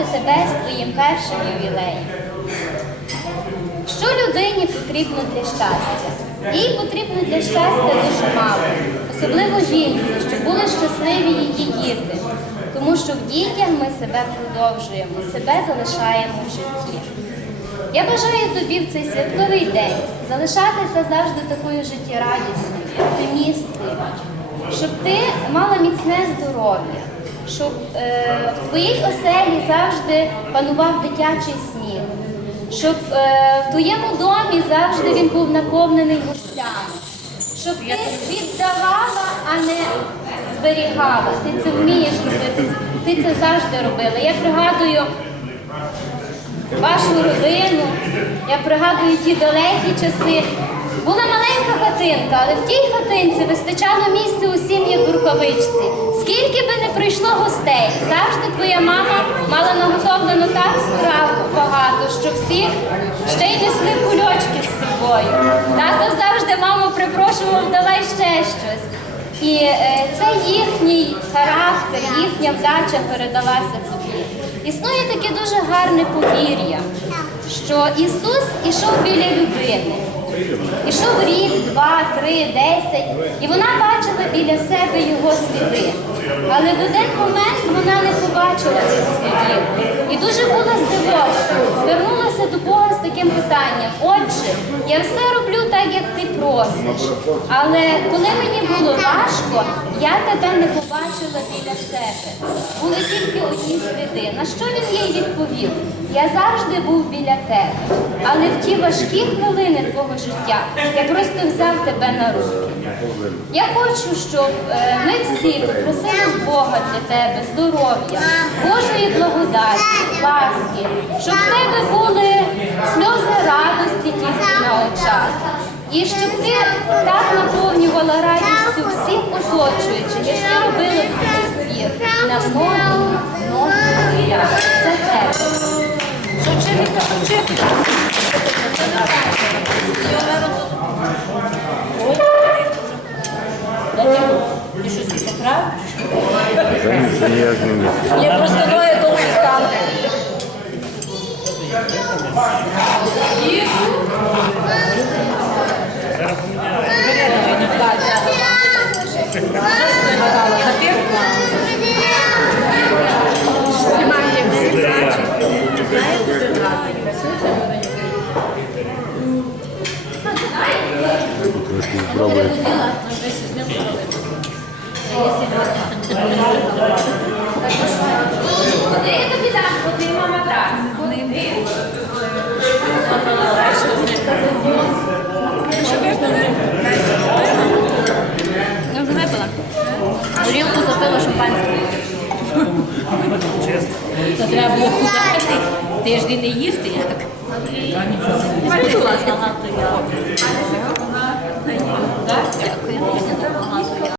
привітати тебе з твоїм першим ювілеєм. Що людині потрібно для щастя? Їй потрібно для щастя дуже мало, особливо жінці, щоб були щасливі її діти, тому що в дітях ми себе продовжуємо, себе залишаємо в житті. Я бажаю тобі в цей святковий день залишатися завжди такою життєрадісною, оптимісткою, щоб ти мала міцне здоров'я, щоб е, в твоїй оселі завжди панував дитячий сміх, щоб е, в твоєму домі завжди він був наповнений гостями, щоб ти віддавала, а не зберігала. Ти це вмієш робити, ти це завжди робила. Я пригадую вашу родину. Я пригадую ті далекі часи. Була маленька хатинка, але в тій хатинці вистачало місця усім, як в рукавичці. Скільки би не прийшло гостей, завжди твоя мама мала наготовлено так страву багато, що всіх ще й несли кульочки з собою. Тато завжди маму припрошував, давай ще щось. І е, це їхній характер, їхня вдача передалася тобі. Існує таке дуже гарне повір'я, що Ісус ішов біля людини. Ішов рік, два, три, десять, і вона бачила біля себе його сліди. Але в один момент вона не побачила цих слідів. І дуже була здивована. Звернулася до Бога з таким питанням: Отже, я все роблю так, як ти просиш. Але коли мені було важко, я тебе не побачила біля себе. Були тільки одні сліди. На що він їй відповів? Я завжди був біля тебе. Але в ті важкі хвилини твого життя я просто взяв тебе на руки. Я хочу, щоб е, ми всі попросили Бога для тебе здоров'я, Божої благодаті, ласки, щоб в тебе були сльози радості тільки на очах. І щоб ти так наповнювала радістю всіх оточуючих, як ти робила цей збір на много, много життя. Це тебе. Шевченка, Шевченка. Ти що всі поправ? Це не місце. Я просто ноги довше стали. Спробую. Куди я тобі дам? Куди мама дасть? Куди? Я вже випила. Горілку запила шампанською. То треба було худати, тиждень не їсти як. Сподула багато я. Дякую.